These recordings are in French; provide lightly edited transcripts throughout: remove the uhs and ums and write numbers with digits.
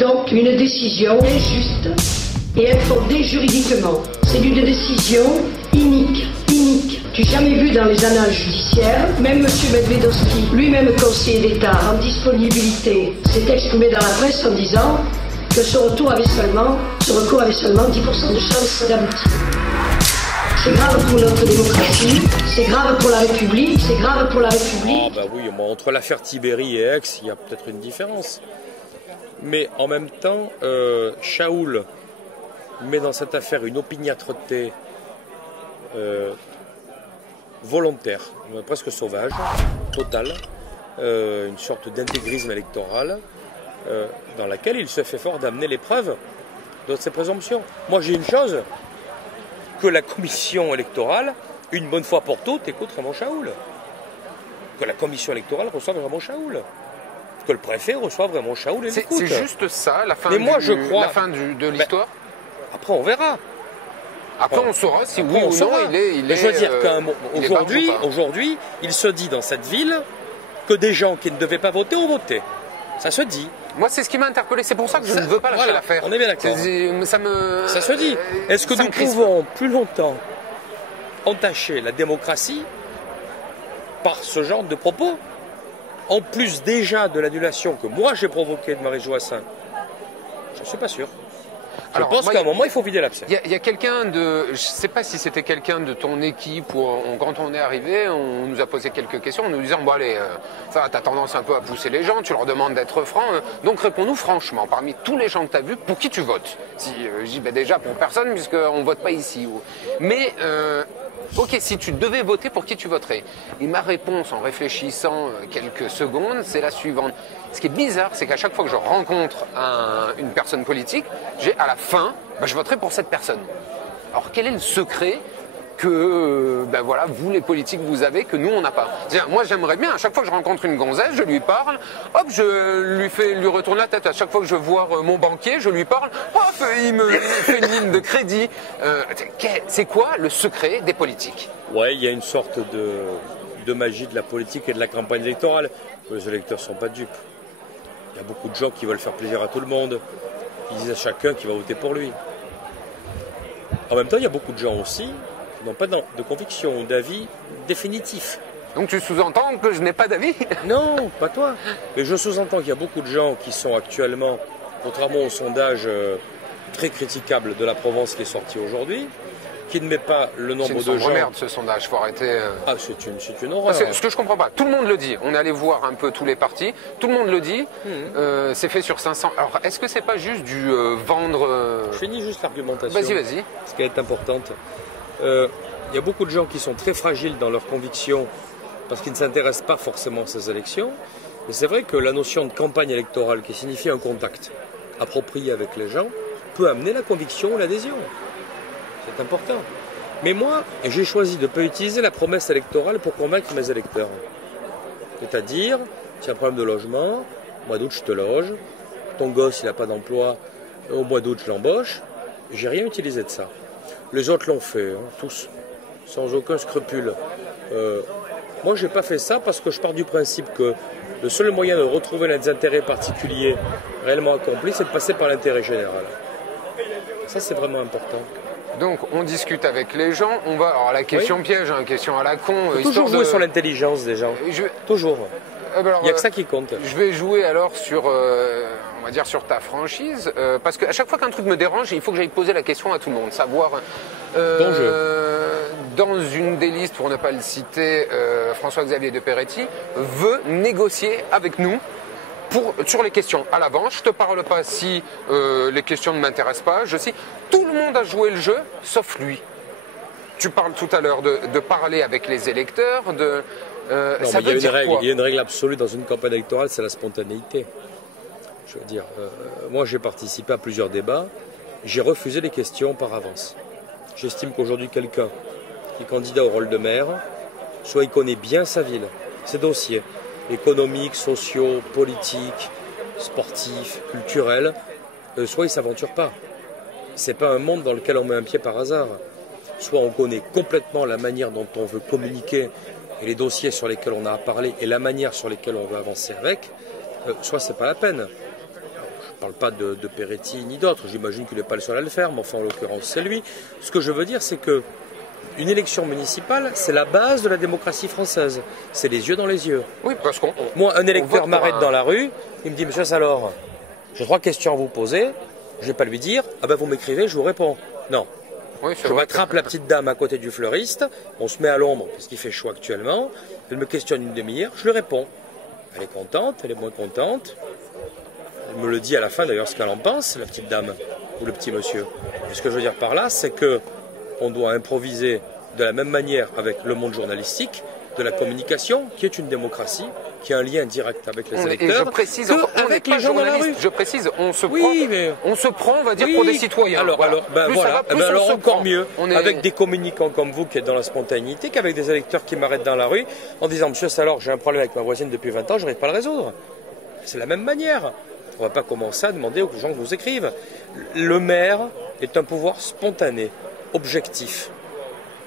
donc une décision injuste et infondée juridiquement. C'est une décision inique. Tu n'as jamais vu dans les annales judiciaires, même M. Medvedovski, lui-même conseiller d'État en disponibilité, s'est exprimé dans la presse en disant que ce recours avait seulement 10% de chance d'aboutir. C'est grave pour notre démocratie, c'est grave pour la République, c'est grave pour la République. Ah bah oui, entre l'affaire Tiberi et Aix, il y a peut-être une différence. Mais en même temps, Shaul met dans cette affaire une opiniâtreté volontaire, presque sauvage, totale, une sorte d'intégrisme électoral dans laquelle il se fait fort d'amener les preuves de ses présomptions. Moi j'ai une chose, que la commission électorale, une bonne fois pour toutes, écoute Raymond Shaul. Que la commission électorale reçoive Raymond Shaul. Que le préfet reçoive Raymond Shaul et l'écoute. C'est juste ça, la fin, de l'histoire. Après on verra. Après on saura si oui ou non il est... Je veux dire qu'aujourd'hui, il se dit dans cette ville que des gens qui ne devaient pas voter ont voté. Ça se dit. Moi, c'est ce qui m'a interpellé. C'est pour ça que je ne veux pas lâcher l'affaire. On est bien d'accord. Ça se dit. Est-ce que nous pouvons plus longtemps entacher la démocratie par ce genre de propos? En plus déjà de l'annulation que moi j'ai provoquée de Marie Joassin, je ne suis pas sûr. Je pense qu'à un moment, il faut vider l'abcès. Il y a quelqu'un de... Je ne sais pas si c'était quelqu'un de ton équipe ou quand on est arrivé, on nous a posé quelques questions en nous disant « Bon allez, ça, tu as tendance un peu à pousser les gens, tu leur demandes d'être francs. Donc réponds-nous franchement, parmi tous les gens que tu as vus, pour qui tu votes ?» Je dis « Déjà pour personne, puisqu'on ne vote pas ici. » Mais... ok, si tu devais voter, pour qui tu voterais? Et ma réponse, en réfléchissant quelques secondes, c'est la suivante. Ce qui est bizarre, c'est qu'à chaque fois que je rencontre une personne politique, à la fin, je voterai pour cette personne. Alors quel est le secret que voilà, vous les politiques vous avez que nous on n'a pas? Moi j'aimerais bien, à chaque fois que je rencontre une gonzesse, je lui parle, hop, je lui retourne la tête. À chaque fois que je vois mon banquier, je lui parle, hop, il me fait une ligne de crédit. C'est quoi le secret des politiques? Ouais, il y a une sorte de magie de la politique et de la campagne électorale. Les électeurs ne sont pas dupes. Il y a beaucoup de gens qui veulent faire plaisir à tout le monde. Ils disent à chacun qu'il va voter pour lui. En même temps, il y a beaucoup de gens aussi qui n'ont pas de conviction ou d'avis définitif. Donc tu sous-entends que je n'ai pas d'avis? Non, pas toi. Mais je sous-entends qu'il y a beaucoup de gens qui sont actuellement, contrairement au sondage très critiquable de la Provence qui est sorti aujourd'hui, qui ne met pas le nombre de gens... C'est merde ce sondage, faut arrêter... Ah, c'est une horreur. Ce que je comprends pas, tout le monde le dit, on est allé voir un peu tous les partis, tout le monde le dit, c'est fait sur 500. Alors est-ce que c'est pas juste du vendre... Je finis juste l'argumentation. Vas-y. Ce qui est importante. Il y a beaucoup de gens qui sont très fragiles dans leurs convictions parce qu'ils ne s'intéressent pas forcément à ces élections. Et c'est vrai que la notion de campagne électorale, qui signifie un contact approprié avec les gens, peut amener la conviction ou l'adhésion. C'est important. Mais moi, j'ai choisi de ne pas utiliser la promesse électorale pour convaincre mes électeurs. C'est-à-dire, s'il y a un problème de logement, au mois d'août je te loge, ton gosse il n'a pas d'emploi, au mois d'août je l'embauche. J'ai rien utilisé de ça. Les autres l'ont fait, tous, sans aucun scrupule. Moi, je n'ai pas fait ça parce que je pars du principe que le seul moyen de retrouver les intérêts particuliers réellement accomplis, c'est de passer par l'intérêt général. Ça, c'est vraiment important. Donc, on discute avec les gens, on va... Alors, la question piège, question à la con... Toujours jouer sur l'intelligence des gens. Toujours. Il n'y a que ça qui compte. Je vais jouer alors sur... on va dire sur ta franchise, parce qu'à chaque fois qu'un truc me dérange, il faut que j'aille poser la question à tout le monde, savoir dans une des listes, pour ne pas le citer, François-Xavier de Peretti veut négocier avec nous sur les questions à l'avance. Je ne te parle pas si les questions ne m'intéressent pas, tout le monde a joué le jeu, sauf lui. Tu parles tout à l'heure de parler avec les électeurs, ça veut dire quoi? Il y a une règle absolue dans une campagne électorale, c'est la spontanéité. Je veux dire, moi j'ai participé à plusieurs débats, j'ai refusé les questions par avance. J'estime qu'aujourd'hui quelqu'un qui est candidat au rôle de maire, soit il connaît bien sa ville, ses dossiers, économiques, sociaux, politiques, sportifs, culturels, soit il ne s'aventure pas. Ce n'est pas un monde dans lequel on met un pied par hasard. Soit on connaît complètement la manière dont on veut communiquer et les dossiers sur lesquels on a à parler et la manière sur lesquelles on veut avancer avec, soit ce n'est pas la peine. ne parle pas de Peretti ni d'autres, j'imagine qu'il n'est pas le seul à le faire, mais enfin en l'occurrence c'est lui. Ce que je veux dire, c'est que une élection municipale, c'est la base de la démocratie française. C'est les yeux dans les yeux. Oui, parce qu'on... Moi, un électeur m'arrête dans la rue, il me dit, monsieur Salor, j'ai 3 questions à vous poser, je ne vais pas lui dire, ah ben vous m'écrivez, je vous réponds. Non. Oui, je m'attrape la petite dame à côté du fleuriste, on se met à l'ombre parce qu'il fait chaud actuellement, elle me questionne une demi-heure, je lui réponds. Elle est contente, elle est moins contente. Elle me le dit à la fin d'ailleurs ce qu'elle en pense, la petite dame ou le petit monsieur. Et ce que je veux dire par là, c'est que on doit improviser de la même manière avec le monde journalistique, de la communication, qui est une démocratie, qui a un lien direct avec les électeurs. Et je précise, avec les gens dans la rue. Je précise, on se prend, on va dire, pour des citoyens. Alors encore mieux, on est... avec des communicants comme vous qui êtes dans la spontanéité, qu'avec des électeurs qui m'arrêtent dans la rue en disant, monsieur Salor, j'ai un problème avec ma voisine depuis 20 ans, je n'arrive pas à le résoudre. C'est la même manière. On ne va pas commencer à demander aux gens que vous écrivent. Le maire est un pouvoir spontané, objectif,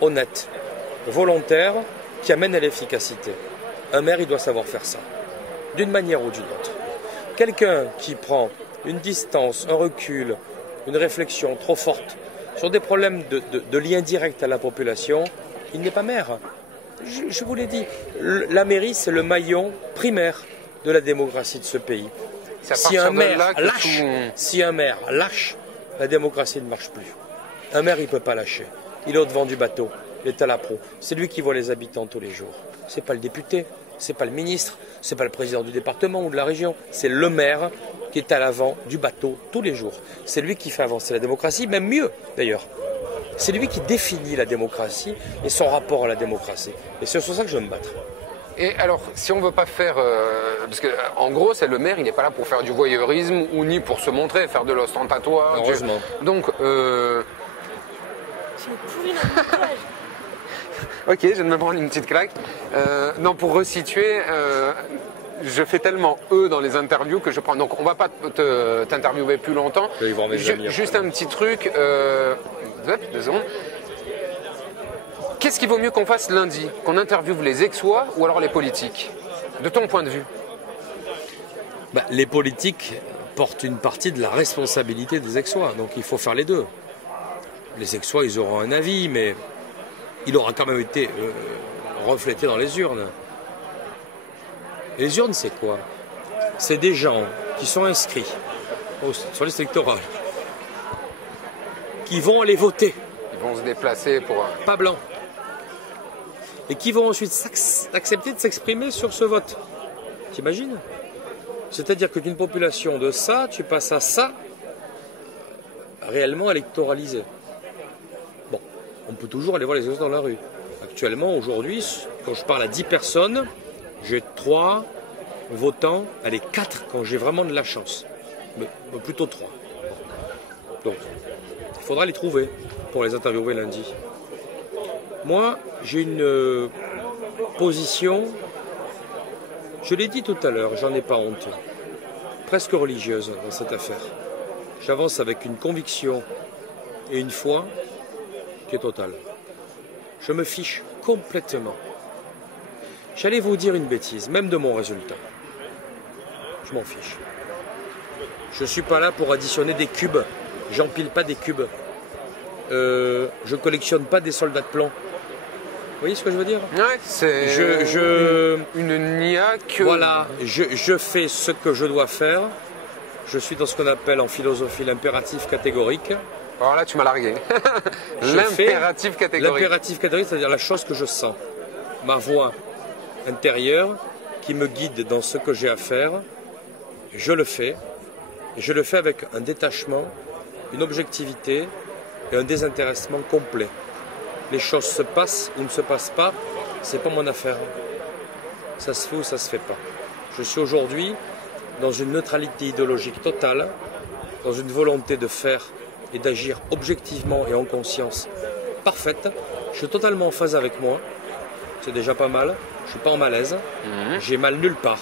honnête, volontaire, qui amène à l'efficacité. Un maire, il doit savoir faire ça, d'une manière ou d'une autre. Quelqu'un qui prend une distance, un recul, une réflexion trop forte sur des problèmes de lien direct à la population, il n'est pas maire. Je vous l'ai dit, la mairie, c'est le maillon primaire de la démocratie de ce pays. Si un maire lâche, la démocratie ne marche plus. Un maire, il ne peut pas lâcher. Il est au-devant du bateau, il est à la proue. C'est lui qui voit les habitants tous les jours. Ce n'est pas le député, ce n'est pas le ministre, ce n'est pas le président du département ou de la région. C'est le maire qui est à l'avant du bateau tous les jours. C'est lui qui fait avancer la démocratie, même mieux d'ailleurs. C'est lui qui définit la démocratie et son rapport à la démocratie. Et c'est sur ça que je veux me battre. Et alors, si on ne veut pas faire... parce que, en gros, c'est le maire, il n'est pas là pour faire du voyeurisme ou ni pour se montrer, faire de l'ostentatoire. Heureusement. Donc... Tu me pourris dans le visage. Ok, je viens de me prendre une petite claque. Non, pour resituer, je fais tellement dans les interviews que je prends... Donc, on ne va pas t'interviewer plus longtemps. Juste un petit truc. 2 secondes. Qu'est-ce qu'il vaut mieux qu'on fasse lundi? Qu'on interviewe les Aixois ou alors les politiques? De ton point de vue? Les politiques portent une partie de la responsabilité des Aixois, donc il faut faire les deux. Les Aixois, ils auront un avis, mais il aura quand même été reflété dans les urnes. Et les urnes, c'est quoi? C'est des gens qui sont inscrits sur liste électorale, qui vont aller voter. Ils vont se déplacer pour... Pas blanc. Et qui vont ensuite accepter de s'exprimer sur ce vote. T'imagines? C'est-à-dire que d'une population de ça, tu passes à ça, réellement électoralisé. Bon, on peut toujours aller voir les autres dans la rue. Actuellement, aujourd'hui, quand je parle à 10 personnes, j'ai 3 votants, allez 4 quand j'ai vraiment de la chance. Mais plutôt 3. Donc, il faudra les trouver pour les interviewer lundi. Moi, j'ai une position, je l'ai dit tout à l'heure, j'en ai pas honte, presque religieuse dans cette affaire. J'avance avec une conviction et une foi qui est totale. Je me fiche complètement. J'allais vous dire une bêtise, même de mon résultat. Je m'en fiche. Je ne suis pas là pour additionner des cubes. J'empile pas des cubes. Je collectionne pas des soldats de plomb. Vous voyez ce que je veux dire? Ouais, c'est une niaque. Voilà, je fais ce que je dois faire. Je suis dans ce qu'on appelle en philosophie l'impératif catégorique. Alors là, tu m'as largué. L'impératif catégorique. L'impératif catégorique, c'est-à-dire la chose que je sens. Ma voix intérieure qui me guide dans ce que j'ai à faire. Je le fais. Et je le fais avec un détachement, une objectivité et un désintéressement complet. Les choses se passent ou ne se passent pas, c'est pas mon affaire. Ça se fait ou ça se fait pas. Je suis aujourd'hui dans une neutralité idéologique totale, dans une volonté de faire et d'agir objectivement et en conscience parfaite. Je suis totalement en phase avec moi, c'est déjà pas mal. Je suis pas en malaise, j'ai mal nulle part.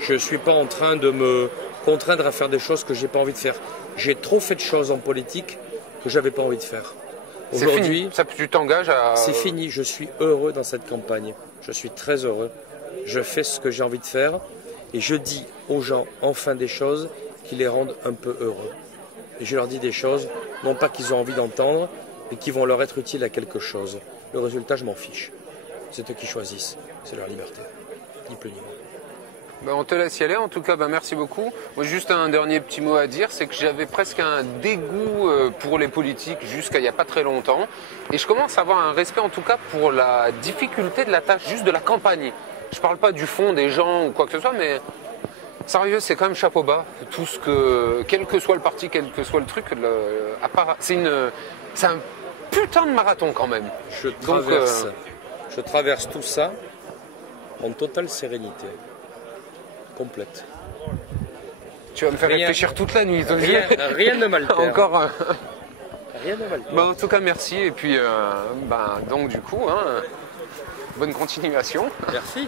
Je suis pas en train de me contraindre à faire des choses que j'ai pas envie de faire. J'ai trop fait de choses en politique que j'avais pas envie de faire. Aujourd'hui, tu t'engages à... C'est fini, je suis heureux dans cette campagne. Je suis très heureux. Je fais ce que j'ai envie de faire et je dis aux gens enfin des choses qui les rendent un peu heureux. Et je leur dis des choses, non pas qu'ils ont envie d'entendre, mais qui vont leur être utiles à quelque chose. Le résultat, je m'en fiche. C'est eux qui choisissent, c'est leur liberté, ni plus ni moins. Ben, on te laisse y aller, en tout cas, ben, merci beaucoup. Moi, juste un dernier petit mot à dire, c'est que j'avais presque un dégoût pour les politiques jusqu'à il n'y a pas très longtemps. Et je commence à avoir un respect, en tout cas, pour la difficulté de la tâche, juste de la campagne. Je ne parle pas du fond des gens ou quoi que ce soit, mais sérieux, c'est quand même chapeau bas. Tout ce que, quel que soit le parti, quel que soit le truc, c'est un putain de marathon quand même. Je traverse tout ça en totale sérénité. Complète. Tu vas me faire réfléchir toute la nuit. Rien ne m'altère. Encore. Rien ne m'altère. Bah, en tout cas, merci. Et puis, donc du coup, bonne continuation. Merci.